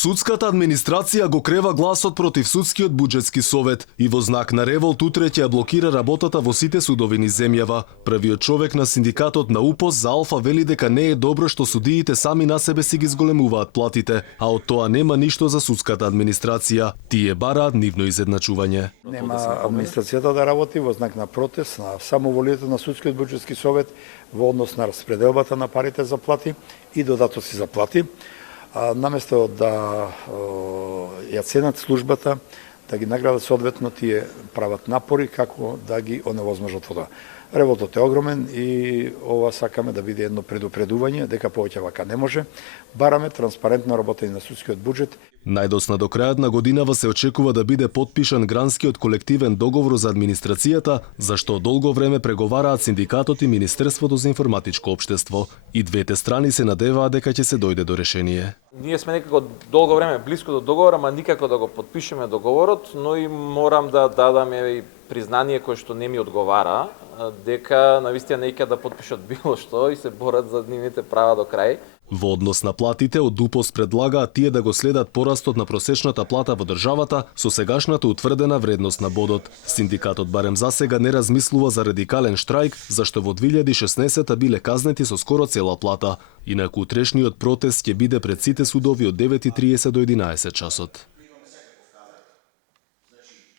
Судската администрација го крева гласот против судскиот буџетски совет и во знак на револт утре ќе ја блокира работата во сите судови низ земјава. Првиот човек на синдикатот на УПОС за Алфа вели дека не е добро што судиите сами на себе си ги зголемуваат платите, а од тоа нема ништо за судската администрација. Тие бараат нивно изедначување. Нема администрацијата да работи во знак на протест, на самоволието на судскиот буџетски совет во однос на распределбата на парите за плати и додатоци за плати. Наместо да ја ценат службата, да ги наградат соодветно, тие прават напори како да ги оневозможат тоа. Револтот е огромен и ова сакаме да биде едно предупредување дека повеќе вака не може. Бараме транспарентно работење на судскиот буџет. Најдосна до крајот на годинава се очекува да биде потпишан гранскиот колективен договор за администрацијата, за што долго време преговараат синдикатот и Министерството за информатичко општество. И двете страни се надеваат дека ќе се дојде до решение. Ние сме некако долго време близко до договор, ама никако да го потпишеме договорот, но и морам да дадам и признание кое што не ми одговара, дека навистина не ќе да потпишат било што и се борат за нивните права до крај. Во однос на платите, од УПОС предлагаат тие да го следат порастот на просечната плата во државата со сегашната утврдена вредност на бодот. Синдикатот барем засега не размислува за радикален штрајк, зашто во 2016 биле казнети со скоро цела плата. Инаку утрешниот протест ќе биде пред сите судови од 9:30 до 11 часот.